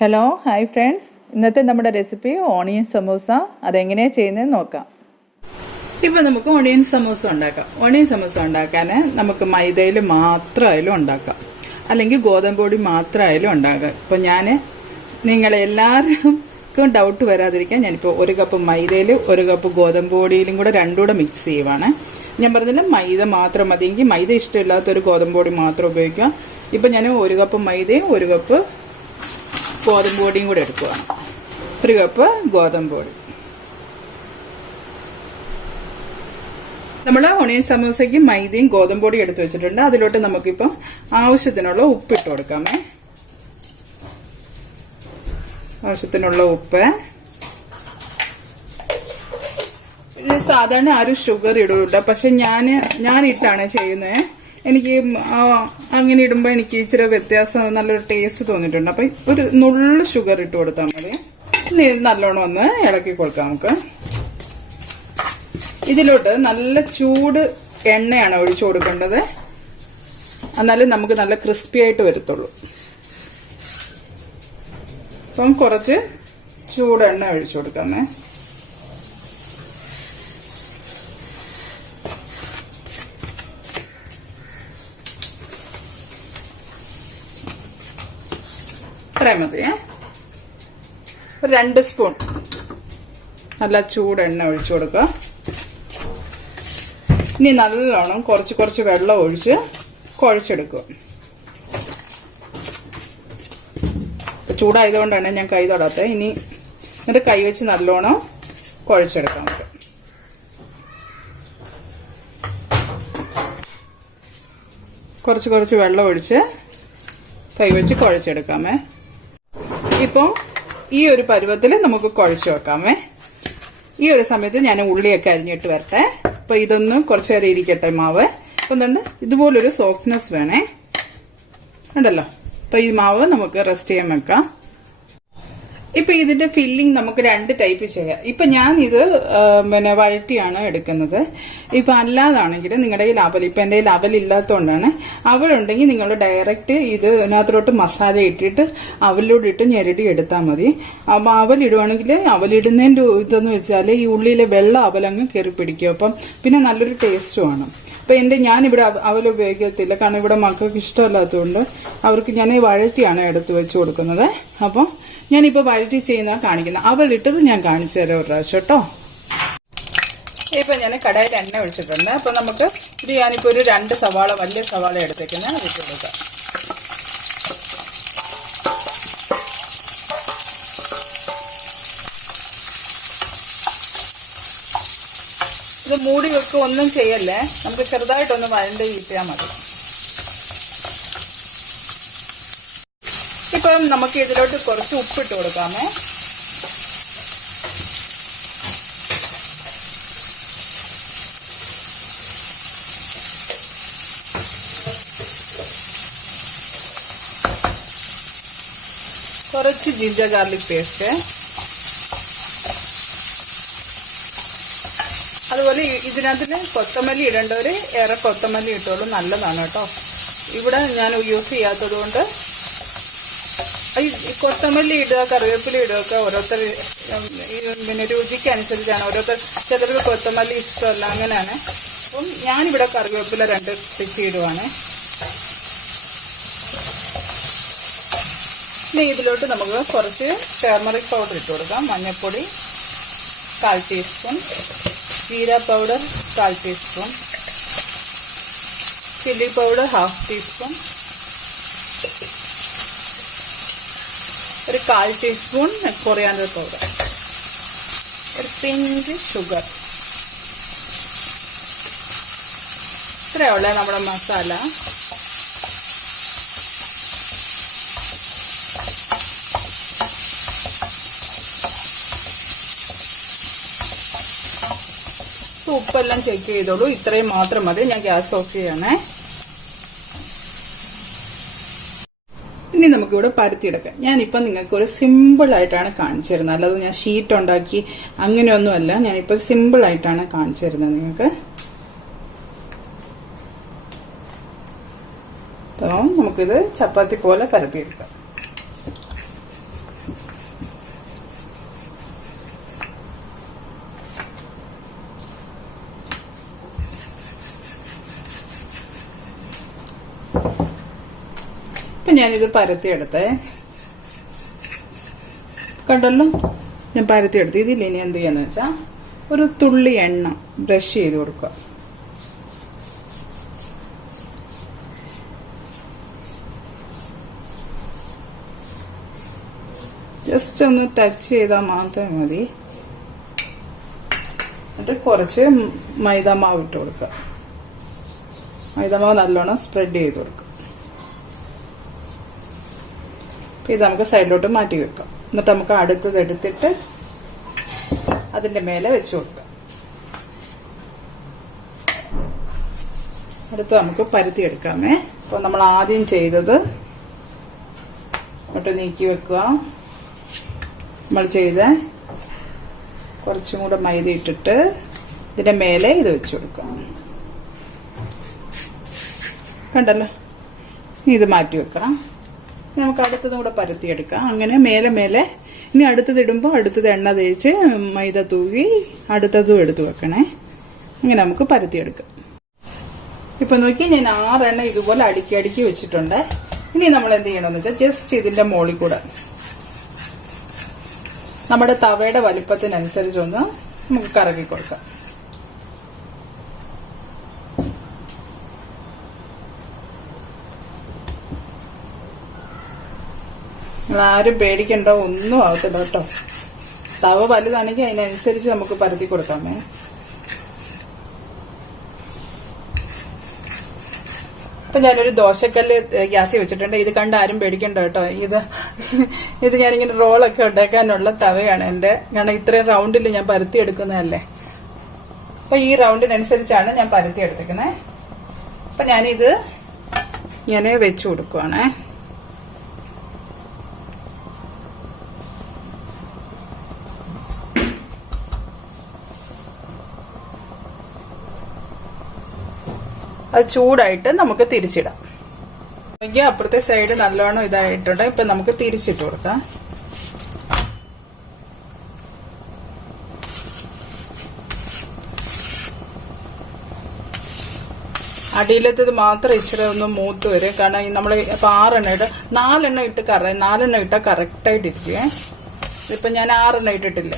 Hello hi friends, ഇന്നത്തെ നമ്മുടെ recipe onion samosa. അതെങ്ങനെയാണ് ചെയ്യുന്നതെന്ന് നോക്കാം. ഇപ്പൊ നമുക്ക് ഓണിയൻ സമൂസ ഉണ്ടാക്കാം. ഓണിയൻ സമൂസ ഉണ്ടാക്കാൻ നമുക്ക് മൈദയിൽ മാത്രമായാലും ഉണ്ടാക്കാം, അല്ലെങ്കിൽ ഗോതമ്പ് പൊടി മാത്രമായാലും ഉണ്ടാക്കാം. ഇപ്പൊ ഞാൻ നിങ്ങളെല്ലാവർക്കും ഡൗട്ട് വരാതിരിക്കാൻ ഞാനിപ്പോൾ 1 കപ്പ് മൈദയിൽ 1 കപ്പ് ഗോതമ്പ് പൊടിയിലും കൂടെ രണ്ടും കൂടെ മിക്സ് ചെയ്യുവാണ്. ഞാൻ പറഞ്ഞില്ല, മൈദ മാത്രം മതിയെങ്കിൽ മൈദ ഇഷ്ടമില്ലാത്തൊരു ഗോതമ്പ് പൊടി മാത്രം ഉപയോഗിക്കാം. ഇപ്പൊ ഞാൻ 1 കപ്പ് മൈദയും 1 കപ്പ് ഗോതമ്പ് പൊടിയും കൂടെ എടുക്കുകയാണ്. 1 കപ്പ് ഗോതമ്പ് പൊടി. നമ്മൾ ഓണിയൻ സമൂസയ്ക്ക് മൈദയും ഗോതമ്പ് പൊടിയും എടുത്തു വെച്ചിട്ടുണ്ട്. അതിലോട്ട് നമുക്കിപ്പം ആവശ്യത്തിനുള്ള ഉപ്പിട്ട് കൊടുക്കാമേ. ആവശ്യത്തിനുള്ള ഉപ്പ്. സാധാരണ ആരും ഷുഗർ ഇടൂല, പക്ഷെ ഞാൻ ഇട്ടാണ് ചെയ്യുന്നത്. എനിക്ക് അങ്ങനെ ഇടുമ്പോൾ എനിക്ക് ഇച്ചിരി വ്യത്യാസം, നല്ലൊരു ടേസ്റ്റ് തോന്നിയിട്ടുണ്ട്. അപ്പൊ ഒരു നുള്ളു ഷുഗർ ഇട്ട് കൊടുത്താൽ മതി. നല്ലോണം ഒന്ന് ഇളക്കി കൊടുക്കാം നമുക്ക്. ഇതിലോട്ട് നല്ല ചൂട് എണ്ണയാണ് ഒഴിച്ചു കൊടുക്കേണ്ടത്, എന്നാലും നമുക്ക് നല്ല ക്രിസ്പി ആയിട്ട് വരത്തുള്ളൂ. അപ്പം കുറച്ച് ചൂടെണ്ണ ഒഴിച്ചു കൊടുക്കാമേ. ഇത്രയും മതിയേ. 2 സ്പൂൺ നല്ല ചൂടെണ്ണ ഒഴിച്ചു കൊടുക്കുക. ഇനി നല്ലോണം കുറച്ച് വെള്ളം ഒഴിച്ച് കുഴച്ചെടുക്കുക. ചൂടായതുകൊണ്ടാണ് ഞാൻ കൈ തൊടാത്തത്. ഇനി എന്നിട്ട് കൈ വെച്ച് നല്ലോണം കുഴച്ചെടുക്കാം നമുക്ക്. കുറച്ച് വെള്ളം ഒഴിച്ച് കൈ വെച്ച് കുഴച്ചെടുക്കാമേ. ഇപ്പോൾ ഈ ഒരു പരുവത്തിൽ നമുക്ക് കുഴച്ച് വെക്കാമേ. ഈ ഒരു സമയത്ത് ഞാൻ ഉള്ളിയൊക്കെ അരിഞ്ഞിട്ട് വരട്ടെ. അപ്പൊ ഇതൊന്നും കുറച്ചു നേരം ഇരിക്കട്ടെ മാവ്. അപ്പൊ എന്തുണ്ട്, ഇതുപോലൊരു സോഫ്റ്റ്നെസ് വേണേ, ഉണ്ടല്ലോ. അപ്പൊ ഈ മാവ് നമുക്ക് റെസ്റ്റ് ചെയ്യാൻ വെക്കാം. ഇപ്പൊ ഇതിന്റെ ഫില്ലിംഗ് നമുക്ക് 2 ടൈപ്പ് ചെയ്യാം. ഇപ്പൊ ഞാൻ ഇത് വഴറ്റിയാണ് എടുക്കുന്നത്. ഇപ്പൊ അല്ലാതാണെങ്കിൽ നിങ്ങളുടെ കയ്യിൽ അവൽ, ഇപ്പൊ എന്റെ കയ്യിൽ അവലില്ലാത്തതുകൊണ്ടാണ്. അവലുണ്ടെങ്കിൽ നിങ്ങൾ ഡയറക്റ്റ് ഇതിനകത്തോട്ട് മസാല ഇട്ടിട്ട് അവലിലൂടെ ഇട്ട് ഞെരടി എടുത്താൽ മതി. അപ്പൊ അവലിടുവാണെങ്കിൽ, അവലിടുന്നതിന്റെ ഇതെന്ന് വെച്ചാൽ ഈ ഉള്ളിലെ വെള്ള അവലങ്ങ് കയറി പിടിക്കും. അപ്പം പിന്നെ നല്ലൊരു ടേസ്റ്റുമാണ്. അപ്പൊ ഞാനിവിടെ അവൽ ഉപയോഗിക്കത്തില്ല, കാരണം ഇവിടെ മക്കൾക്ക് ഇഷ്ടമല്ലാത്തതുകൊണ്ട് അവർക്ക് ഞാൻ വഴറ്റിയാണ് എടുത്ത് വെച്ച് കൊടുക്കുന്നത്. അപ്പം ഞാനിപ്പോ വഴറ്റി ചെയ്യുന്ന കാണിക്കുന്നത്. അവലിട്ടത് ഞാൻ കാണിച്ചു തരാം ഒരു പ്രാവശ്യം കേട്ടോ. ഇപ്പൊ ഞാൻ കടായിൽ എണ്ണ ഒഴിച്ചിട്ടുണ്ട്. അപ്പൊ നമുക്ക് ഇത് ഞാനിപ്പോ ഒരു 2 സവാള, വലിയ സവാള എടുത്തേക്കുന്ന ഇട്ട് കൊടുക്കാം. ഇത് മൂടി വെക്കുക ഒന്നും ചെയ്യല്ലേ, നമുക്ക് ചെറുതായിട്ടൊന്ന് വഴണ്ട് കിട്ടിയാൽ മതി. ഇപ്പം നമുക്ക് ഇതിലോട്ട് കുറച്ച് ഉപ്പിട്ട് കൊടുക്കാമേ. കുറച്ച് ജിഞ്ചർ ഗാർലിക് പേസ്റ്റ്. അതുപോലെ ഇതിനകത്തിന് കൊത്തമല്ലി ഇടേണ്ടവർ ഏറെ കൊത്തമല്ലി ഇട്ടോളൂ, നല്ലതാണ് കേട്ടോ. ഇവിടെ ഞാൻ യൂസ് ചെയ്യാത്തത് കൊണ്ട് ഈ കൊത്തമല്ലി ഇടുക, കറിവേപ്പില ഇടുക ഓരോരുത്തർ പിന്നെ രുചിക്ക് അനുസരിച്ചാണ്. ചിലർക്ക് കൊത്തമല്ലി ഇഷ്ടമല്ല, അങ്ങനെയാണ്. അപ്പം ഞാനിവിടെ കറിവേപ്പില 2 പിച്ചി ഇടുവാണ്. ഇനി ഇതിലോട്ട് നമുക്ക് കുറച്ച് ടർമറിക് പൗഡർ ഇട്ട് കൊടുക്കാം. മഞ്ഞൾപ്പൊടി 1/4 teaspoon, jeera powder 1/4 teaspoon, chilli powder 1/2 teaspoon, ഒരു 1/4 ടീസ്പൂൺ കൊറിയാൻഡർ പൗഡർ, ഒരു പിഞ്ച് ഷുഗർ. ഇത്രയുള്ള നമ്മുടെ മസാല. ഉപ്പെല്ലാം ചെക്ക് ചെയ്തോളൂ. ഇത്രയും മാത്രം മതി. ഞാൻ ഗ്യാസ് ഓഫ് ചെയ്യണേ. ഇനി നമുക്കിവിടെ പരത്തിയെടുക്കാം. ഞാനിപ്പം നിങ്ങൾക്ക് ഒരു സിമ്പിൾ ആയിട്ടാണ് കാണിച്ചു തരുന്നത്, അല്ലാതെ ഞാൻ ഷീറ്റ് ഉണ്ടാക്കി അങ്ങനെയൊന്നുമല്ല. ഞാനിപ്പോൾ സിമ്പിൾ ആയിട്ടാണ് കാണിച്ചു തരുന്നത് നിങ്ങൾക്ക്. അപ്പം നമുക്കിത് ചപ്പാത്തി പോലെ പരത്തിയെടുക്കാം. ഞാനിത് പരത്തിയെടുത്തേ, കണ്ടല്ലോ. ഞാൻ പരത്തിയെടുത്ത്. ഇതില്ല, ഇനി എന്ത് ചെയ്യാന്ന് വെച്ചാ ഒരു തുള്ളി എണ്ണ ബ്രഷ് ചെയ്ത് കൊടുക്കുക. ജസ്റ്റ് ഒന്ന് ടച്ച് ചെയ്താൽ മാത്രമേ മതി. എന്നിട്ട് കുറച്ച് മൈദാമാവ് ഇട്ട് കൊടുക്കുക. മൈദാമാവ് നല്ലോണം സ്പ്രെഡ് ചെയ്ത് കൊടുക്കുക. ഇത് നമുക്ക് സൈഡിലോട്ട് മാറ്റി വെക്കാം. എന്നിട്ട് നമുക്ക് അടുത്തത് എടുത്തിട്ട് അതിന്റെ മേലെ വെച്ച് കൊടുക്കാം. അടുത്ത് നമുക്ക് പരത്തിയെടുക്കാമേ. അപ്പോൾ നമ്മൾ ആദ്യം ചെയ്തത് ഇങ്ങോട്ട് നീക്കി വെക്കുക. നമ്മൾ ചെയ്ത കുറച്ചും കൂടെ മൈദ ഇട്ടിട്ട് ഇതിന്റെ മേലെ ഇത് വെച്ച് കൊടുക്കുക. കണ്ടല്ലോ. ഇത് മാറ്റി വെക്കാം. നമുക്ക് അടുത്തതും കൂടെ പരത്തിയെടുക്കാം. അങ്ങനെ മേലെ മേലെ ഇനി അടുത്തത് ഇടുമ്പോൾ അടുത്തത് എണ്ണ തേച്ച് മൈദ തൂവി അടുത്തതും എടുത്തു വെക്കണേ. അങ്ങനെ നമുക്ക് പരത്തിയെടുക്കാം. ഇപ്പൊ നോക്കി, ഞാൻ 6 എണ്ണ ഇതുപോലെ അടുക്കി അടുക്കി വെച്ചിട്ടുണ്ട്. ഇനി നമ്മൾ എന്ത് ചെയ്യണമെന്ന് വെച്ചാൽ ജസ്റ്റ് ഇതിന്റെ മുകളിൽ കൂടെ നമ്മുടെ തവയുടെ വലിപ്പത്തിനനുസരിച്ചൊന്ന് നമുക്ക് കറക്കി കൊടുക്കാം. ആരും പേടിക്കണ്ട, ഒന്നും ആവത്തില്ല കേട്ടോ. തവ വലുതാണെങ്കിൽ അതിനനുസരിച്ച് നമുക്ക് പരത്തി കൊടുക്കാമേ. അപ്പൊ ഞാനൊരു ദോശക്കല്ല് ഗ്യാസിൽ വെച്ചിട്ടുണ്ട്. ഇത് കണ്ട് ആരും പേടിക്കണ്ട കേട്ടോ. ഇത് ഞാനിങ്ങനെ റോളൊക്കെ ഉണ്ടാക്കാനുള്ള തവയാണ് എന്റെ. കാരണം ഇത്രയും റൗണ്ടിൽ ഞാൻ പരത്തി എടുക്കുന്നതല്ലേ. അപ്പൊ ഈ റൗണ്ടിനനുസരിച്ചാണ് ഞാൻ പരത്തി എടുത്തേക്കുന്നത്. അപ്പൊ ഞാനിത് ഇങ്ങനെ വെച്ചു കൊടുക്കുവാണേ. അത് ചൂടായിട്ട് നമുക്ക് തിരിച്ചിടാം. അപ്പുറത്തെ സൈഡ് നല്ലോണം ഇതായിട്ടുണ്ട്. ഇപ്പൊ നമുക്ക് തിരിച്ചിട്ട് കൊടുക്കാം. അടിയിലത്തത് മാത്രം ഇച്ചിരി ഒന്ന് മൂത്ത് വരും. കാരണം നമ്മൾ ഇപ്പൊ 6 എണ്ണ ഇട്ട് 4 എണ്ണ ഇട്ട് 4 എണ്ണ ഇട്ടാൽ കറക്റ്റായിട്ട് ഇരിക്കുവേ. ഇപ്പൊ ഞാൻ 6 എണ്ണ ഇട്ടിട്ടില്ല.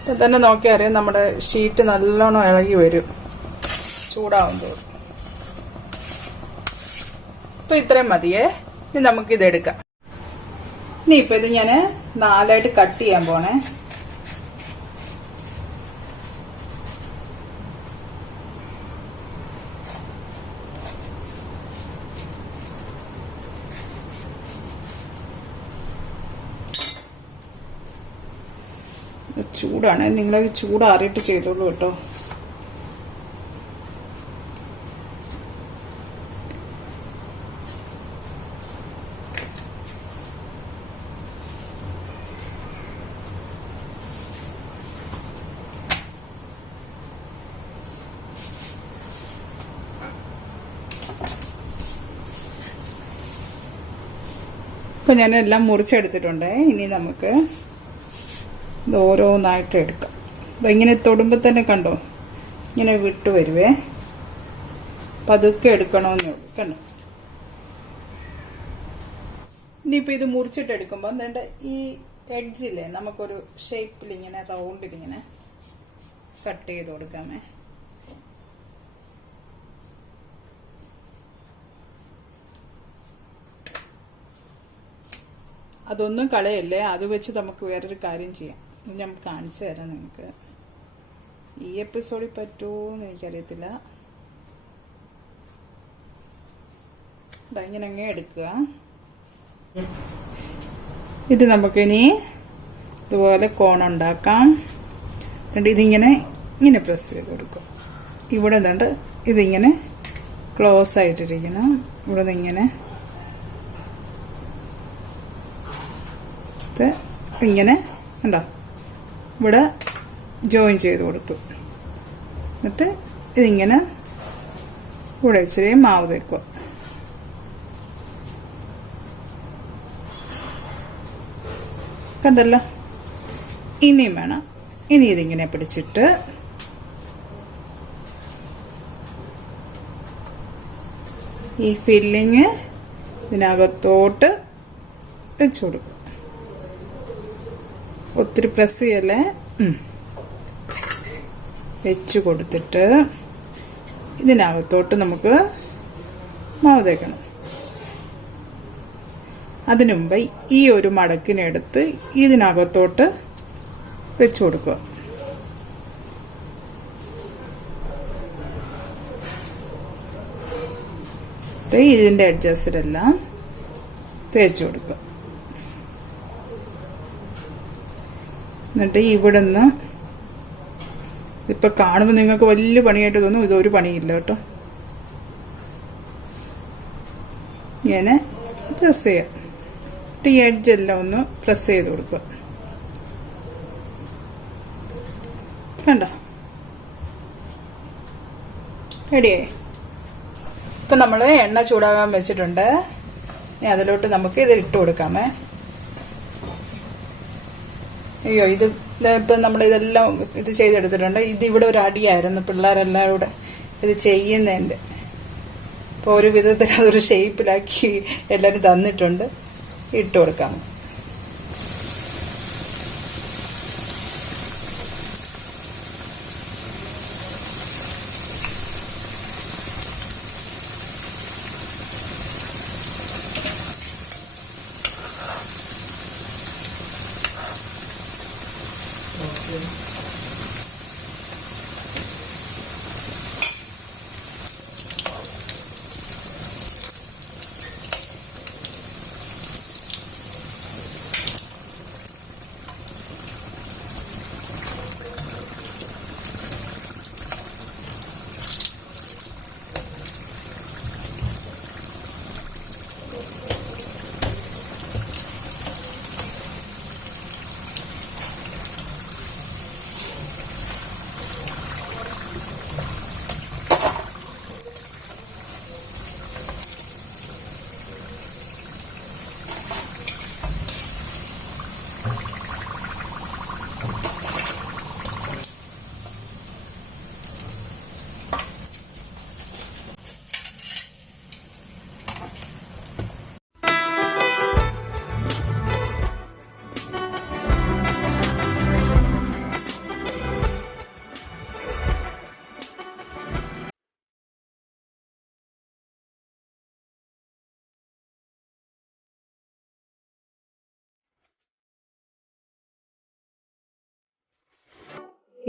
ഇപ്പൊ തന്നെ നോക്കിയാൽ അറിയാം നമ്മുടെ ഷീറ്റ് നല്ലോണം ഇളകി വരും ചൂടാവും തോറും. ഇപ്പൊ ഇത്രയും മതിയേ. ഇനി നമുക്കിത് എടുക്കാം. ഇനി ഇപ്പൊ ഇത് ഞാൻ 4ആയിട്ട് കട്ട് ചെയ്യാൻ പോണേ. ചൂടാണ്, നിങ്ങൾ ചൂടാറിയിട്ട് ചെയ്തോളൂ കേട്ടോ. ഇപ്പൊ ഞാൻ എല്ലാം മുറിച്ചെടുത്തിട്ടുണ്ട്. ഇനി നമുക്ക് ഇത് ഓരോന്നായിട്ട് എടുക്കാം. ഇങ്ങനെ തൊടുമ്പോൾ തന്നെ കണ്ടോ ഇങ്ങനെ വിട്ടു വരുവേ. പതുക്കെ എടുക്കണമെന്നേ ഉള്ളൂ. കണ്ടോ. ഇനിയിപ്പോൾ ഇത് മുറിച്ചിട്ട് എടുക്കുമ്പോൾ എന്താ ഈ എഡ്ജില്ലേ നമുക്കൊരു ഷേപ്പിൽ ഇങ്ങനെ റൗണ്ടിൽ ഇങ്ങനെ കട്ട് ചെയ്ത് കൊടുക്കാമേ. അതൊന്നും കളയല്ലേ. അത് വെച്ച് നമുക്ക് വേറൊരു കാര്യം ചെയ്യാം. ഞാൻ കാണിച്ചു തരാം നിങ്ങൾക്ക്. ഈ എപ്പിസോഡിൽ പറ്റുമോന്ന് എനിക്കറിയത്തില്ല. ഇങ്ങനെ അങ്ങ് എടുക്കുക. ഇത് നമുക്കിനി ഇതുപോലെ കോണുണ്ടാക്കാം. എന്നിട്ട് ഇതിങ്ങനെ ഇങ്ങനെ പ്രസ് ചെയ്ത് കൊടുക്കും. ഇവിടെ എന്താണ്ട് ഇതിങ്ങനെ ക്ലോസ് ആയിട്ടിരിക്കണം. ഇവിടെ നിന്ന് ഇങ്ങനെ ഇങ്ങനെ കണ്ടോ ഇവിടെ ജോയിൻ ചെയ്ത് കൊടുത്തു. എന്നിട്ട് ഇതിങ്ങനെ ഇവിടെ ഇച്ചിരി മാവ് തേക്കുക. കണ്ടല്ലോ. ഇനിയും വേണം. ഇനി ഇതിങ്ങനെ പിടിച്ചിട്ട് ഈ ഫില്ലിങ് ഇതിനകത്തോട്ട് വെച്ച് കൊടുക്കും. ഒത്തിരി പ്രസ് ചെയ്യല്ലേ. വെച്ച് കൊടുത്തിട്ട് ഇതിനകത്തോട്ട് നമുക്ക് മാവ് തേക്കണം. അതിനു മുമ്പ് ഈ ഒരു മടക്കിനെടുത്ത് ഇതിനകത്തോട്ട് വെച്ച് കൊടുക്കുക. ഇതിൻ്റെ അഡ്ജസ്റ്റിലെല്ലാം തേച്ച് കൊടുക്കുക. എന്നിട്ട് ഇവിടുന്ന് ഇപ്പം കാണുമ്പോൾ നിങ്ങൾക്ക് വലിയ പണിയായിട്ട് തോന്നും. ഇതൊരു പണിയില്ല കേട്ടോ. ഇങ്ങനെ പ്രസ് ചെയ്യാം. എന്നിട്ട് ഈ എഡ്ജെല്ലാം ഒന്ന് പ്രസ് ചെയ്ത് കൊടുക്കുക. കണ്ടോ? റെഡിയായി. ഇപ്പം നമ്മൾ എണ്ണ ചൂടാകാൻ വെച്ചിട്ടുണ്ട്. ഇനി അതിലോട്ട് നമുക്ക് ഇത് ഇട്ട് കൊടുക്കാമേ. അയ്യോ, ഇപ്പം നമ്മളിതെല്ലാം ഇത് ചെയ്തെടുത്തിട്ടുണ്ട്. ഇതിവിടെ ഒരു അടിയായിരുന്നു പിള്ളേരെല്ലാം കൂടെ ഇത് ചെയ്യുന്നതിൻ്റെ. അപ്പോൾ ഒരു വിധത്തിൽ അതൊരു ഷേപ്പിലാക്കി എല്ലാവരും തന്നിട്ടുണ്ട്. ഇട്ട് കൊടുക്കാം.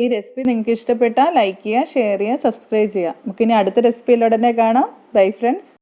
ഈ റെസിപ്പി നിങ്ങൾക്ക് ഇഷ്ടപ്പെട്ടാൽ ലൈക്ക് ചെയ്യുക, ഷെയർ ചെയ്യുക, സബ്സ്ക്രൈബ് ചെയ്യുക. നമുക്കിനി അടുത്ത റെസിപ്പിയിൽ ഉടനെ കാണാം. Bye friends.